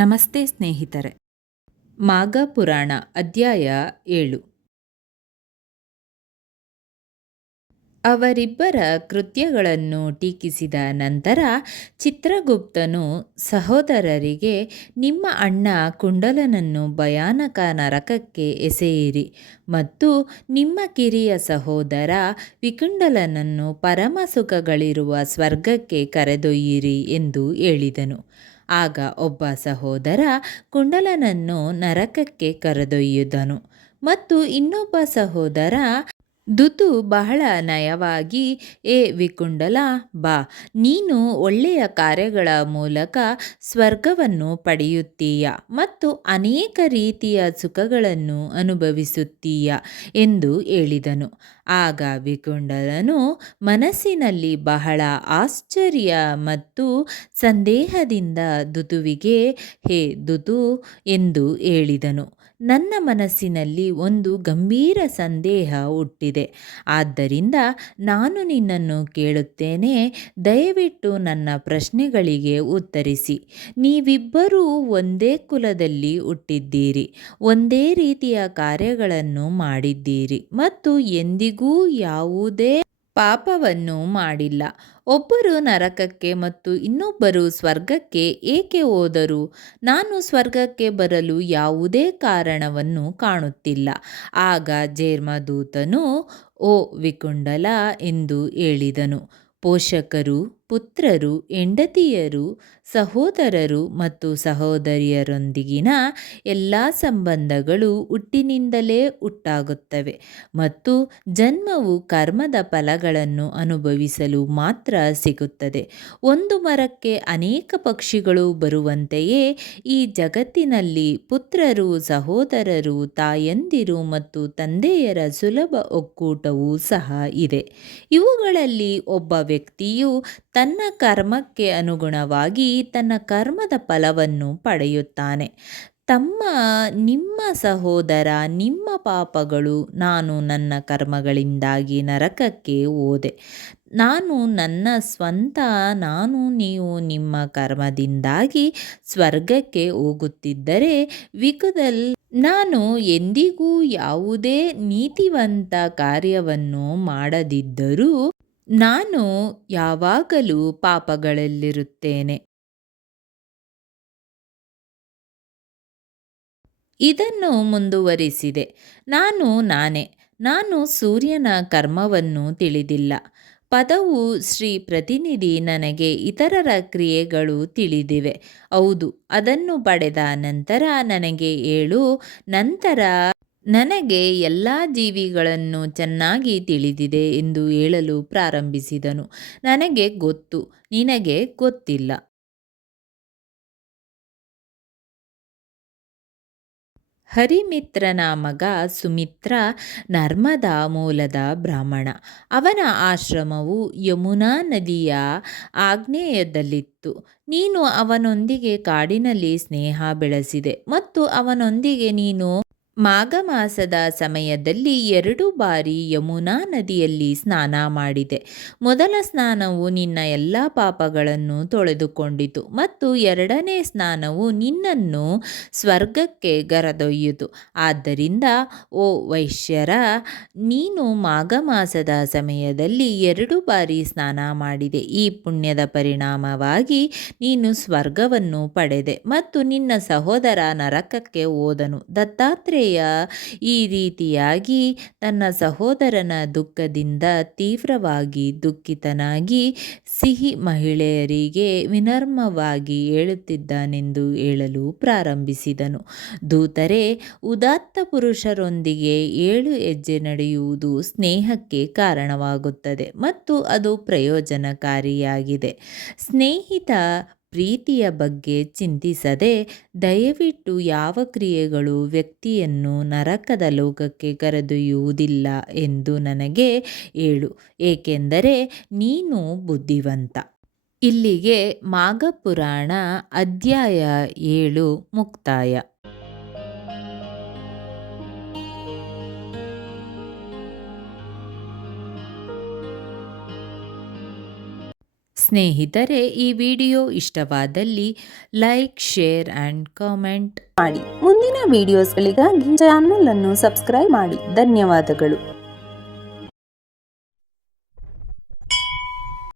ನಮಸ್ತೆ ಸ್ನೇಹಿತರೆ. ಮಾಘ ಪುರಾಣ ಅಧ್ಯಾಯ 7. ಅವರಿಬ್ಬರ ಕೃತ್ಯಗಳನ್ನು ಟೀಕಿಸಿದ ನಂತರ ಚಿತ್ರಗುಪ್ತನು ಸಹೋದರರಿಗೆ, ನಿಮ್ಮ ಅಣ್ಣ ಕುಂಡಲನನ್ನು ಭಯಾನಕ ನರಕಕ್ಕೆ ಎಸೆಯಿರಿ ಮತ್ತು ನಿಮ್ಮ ಕಿರಿಯ ಸಹೋದರ ವಿಕುಂಡಲನನ್ನು ಪರಮ ಸುಖಗಳಿರುವ ಸ್ವರ್ಗಕ್ಕೆ ಕರೆದೊಯ್ಯಿರಿ ಎಂದು ಹೇಳಿದನು. ಆಗ ಒಬ್ಬ ಸಹೋದರ ಕುಂಡಲನನ್ನು ನರಕಕ್ಕೆ ಕರೆದೊಯ್ಯುದನು ಮತ್ತು ಇನ್ನೊಬ್ಬ ಸಹೋದರ ದುತು ಬಹಳ ನಯವಾಗಿ, ಏ ವಿಕುಂಡಲ, ಬಾ, ನೀನು ಒಳ್ಳೆಯ ಕಾರ್ಯಗಳ ಮೂಲಕ ಸ್ವರ್ಗವನ್ನು ಪಡೆಯುತ್ತೀಯ ಮತ್ತು ಅನೇಕ ರೀತಿಯ ಸುಖಗಳನ್ನು ಅನುಭವಿಸುತ್ತೀಯ ಎಂದು ಹೇಳಿದನು. ಆಗ ವಿಕುಂಡಲನು ಮನಸ್ಸಿನಲ್ಲಿ ಬಹಳ ಆಶ್ಚರ್ಯ ಮತ್ತು ಸಂದೇಹದಿಂದ ದುತುವಿಗೆ, ಹೇ ದುತು ಎಂದು ಹೇಳಿದನು, ನನ್ನ ಮನಸ್ಸಿನಲ್ಲಿ ಒಂದು ಗಂಭೀರ ಸಂದೇಹ ಹುಟ್ಟಿದೆ. ಆದ್ದರಿಂದ ನಾನು ನಿನ್ನನ್ನು ಕೇಳುತ್ತೇನೆ, ದಯವಿಟ್ಟು ನನ್ನ ಪ್ರಶ್ನೆಗಳಿಗೆ ಉತ್ತರಿಸಿ. ನೀವಿಬ್ಬರೂ ಒಂದೇ ಕುಲದಲ್ಲಿ ಹುಟ್ಟಿದ್ದೀರಿ, ಒಂದೇ ರೀತಿಯ ಕಾರ್ಯಗಳನ್ನು ಮಾಡಿದ್ದೀರಿ ಮತ್ತು ಎಂದಿಗೂ ಯಾವುದೇ ಪಾಪವನ್ನು ಮಾಡಿಲ್ಲ. ಒಬ್ಬರು ನರಕಕ್ಕೆ ಮತ್ತು ಇನ್ನೊಬ್ಬರು ಸ್ವರ್ಗಕ್ಕೆ ಏಕೆ ಹೋದರು? ನಾನು ಸ್ವರ್ಗಕ್ಕೆ ಬರಲು ಯಾವುದೇ ಕಾರಣವನ್ನು ಕಾಣುತ್ತಿಲ್ಲ. ಆಗ ಧರ್ಮದೂತನು, ಓ ವಿಕುಂಡಲ ಎಂದು ಹೇಳಿದನು, ಪೋಷಕರು, ಪುತ್ರರು, ಹೆಂಡತಿಯರು, ಸಹೋದರರು ಮತ್ತು ಸಹೋದರಿಯರೊಂದಿಗಿನ ಎಲ್ಲ ಸಂಬಂಧಗಳು ಹುಟ್ಟಿನಿಂದಲೇ ಉಂಟಾಗುತ್ತವೆ ಮತ್ತು ಜನ್ಮವು ಕರ್ಮದ ಫಲಗಳನ್ನು ಅನುಭವಿಸಲು ಮಾತ್ರ ಸಿಗುತ್ತದೆ. ಒಂದು ಮರಕ್ಕೆ ಅನೇಕ ಪಕ್ಷಿಗಳು ಬರುವಂತೆಯೇ ಈ ಜಗತ್ತಿನಲ್ಲಿ ಪುತ್ರರು, ಸಹೋದರರು, ತಾಯಂದಿರು ಮತ್ತು ತಂದೆಯರ ಸುಲಭ ಒಕ್ಕೂಟವೂ ಸಹ ಇದೆ. ಇವುಗಳಲ್ಲಿ ಒಬ್ಬ ವ್ಯಕ್ತಿಯು ತನ್ನ ಕರ್ಮಕ್ಕೆ ಅನುಗುಣವಾಗಿ ತನ್ನ ಕರ್ಮದ ಫಲವನ್ನು ಪಡೆಯುತ್ತಾನೆ. ನಿಮ್ಮ ಸಹೋದರ, ನಿಮ್ಮ ಪಾಪಗಳು, ನಾನು ನನ್ನ ಕರ್ಮಗಳಿಂದಾಗಿ ನರಕಕ್ಕೆ ಹೋದೆ. ನೀವು ನಿಮ್ಮ ಕರ್ಮದಿಂದಾಗಿ ಸ್ವರ್ಗಕ್ಕೆ ಹೋಗುತ್ತಿದ್ದರೆ, ನಾನು ಎಂದಿಗೂ ಯಾವುದೇ ನೀತಿವಂತ ಕಾರ್ಯವನ್ನು ಮಾಡದಿದ್ದರೂ ನಾನು ಯಾವಾಗಲೂ ಪಾಪಗಳಲ್ಲಿರುತ್ತೇನೆ. ಇದನ್ನು ಮುಂದುವರಿಸಿದೆ, ನಾನು ಸೂರ್ಯನ ಕರ್ಮವನ್ನು ತಿಳಿದಿಲ್ಲ. ಪದವು ಶ್ರೀ ಪ್ರತಿನಿಧಿ, ನನಗೆ ಇತರರ ಕ್ರಿಯೆಗಳು ತಿಳಿದಿವೆ. ಹೌದು, ಅದನ್ನು ಪಡೆದ ನಂತರ ನನಗೆ ಹೇಳು. ನಂತರ ನನಗೆ ಎಲ್ಲ ಜೀವಿಗಳನ್ನು ಚೆನ್ನಾಗಿ ತಿಳಿದಿದೆ ಎಂದು ಹೇಳಲು ಪ್ರಾರಂಭಿಸಿದನು. ನನಗೆ ಗೊತ್ತು, ನಿನಗೆ ಗೊತ್ತಿಲ್ಲ. ಹರಿಮಿತ್ರನ ಮಗ ಸುಮಿತ್ರ ನರ್ಮದಾ ಮೂಲದ ಬ್ರಾಹ್ಮಣ. ಅವನ ಆಶ್ರಮವು ಯಮುನಾ ನದಿಯ ಆಗ್ನೇಯದಲ್ಲಿತ್ತು. ನೀನು ಅವನೊಂದಿಗೆ ಕಾಡಿನಲ್ಲಿ ಸ್ನೇಹ ಬೆಳೆಸಿದೆ ಮತ್ತು ಅವನೊಂದಿಗೆ ನೀನು ಮಾಘ ಮಾಸದ ಸಮಯದಲ್ಲಿ 2 ಬಾರಿ ಯಮುನಾ ನದಿಯಲ್ಲಿ ಸ್ನಾನ ಮಾಡಿದೆ. ಮೊದಲ ಸ್ನಾನವು ನಿನ್ನ ಎಲ್ಲ ಪಾಪಗಳನ್ನು ತೊಳೆದುಕೊಂಡಿತು ಮತ್ತು ಎರಡನೇ ಸ್ನಾನವು ನಿನ್ನನ್ನು ಸ್ವರ್ಗಕ್ಕೆ ಕರೆದೊಯ್ಯಿತು. ಆದ್ದರಿಂದ ಓ ವೈಶ್ಯರ, ನೀನು ಮಾಘ ಮಾಸದ ಸಮಯದಲ್ಲಿ 2 ಬಾರಿ ಸ್ನಾನ ಮಾಡಿದೆ. ಈ ಪುಣ್ಯದ ಪರಿಣಾಮವಾಗಿ ನೀನು ಸ್ವರ್ಗವನ್ನು ಪಡೆದೆ ಮತ್ತು ನಿನ್ನ ಸಹೋದರ ನರಕಕ್ಕೆ ಹೋದನು. ದತ್ತಾತ್ರೇಯ ಈ ರೀತಿಯಾಗಿ ತನ್ನ ಸಹೋದರನ ದುಃಖದಿಂದ ತೀವ್ರವಾಗಿ ದುಃಖಿತನಾಗಿ ಸಿಹಿ ಮಹಿಳೆಯರಿಗೆ ವಿನಮ್ರವಾಗಿ ಹೇಳುತ್ತಿದ್ದಾನೆಂದು ಹೇಳಲು ಪ್ರಾರಂಭಿಸಿದನು. ದೂತರೇ, ಉದಾತ್ತ ಪುರುಷರೊಂದಿಗೆ 7 ಹೆಜ್ಜೆ ನಡೆಯುವುದು ಸ್ನೇಹಕ್ಕೆ ಕಾರಣವಾಗುತ್ತದೆ ಮತ್ತು ಅದು ಪ್ರಯೋಜನಕಾರಿಯಾಗಿದೆ. ಸ್ನೇಹಿತ ಪ್ರೀತಿಯ ಬಗ್ಗೆ ಚಿಂತಿಸದೆ, ದಯವಿಟ್ಟು ಯಾವ ಕ್ರಿಯೆಗಳು ವ್ಯಕ್ತಿಯನ್ನು ನರಕದ ಲೋಕಕ್ಕೆ ಕರೆದೊಯ್ಯುವುದಿಲ್ಲ ಎಂದು ನನಗೆ ಹೇಳು, ಏಕೆಂದರೆ ನೀನು ಬುದ್ಧಿವಂತ. ಇಲ್ಲಿಗೆ ಮಾಘ ಪುರಾಣ ಅಧ್ಯಾಯ 7 ಮುಕ್ತಾಯ. ಸ್ನೇಹಿತರೆ, ಈ ವಿಡಿಯೋ ಇಷ್ಟವಾದಲ್ಲಿ ಲೈಕ್, ಶೇರ್ ಆ್ಯಂಡ್ ಕಾಮೆಂಟ್ ಮಾಡಿ. ಮುಂದಿನ ವಿಡಿಯೋಸ್ಗಳಿಗಾಗಿ ಚಾನಲ್ ಅನ್ನು ಸಬ್ಸ್ಕ್ರೈಬ್ ಮಾಡಿ. ಧನ್ಯವಾದಗಳು.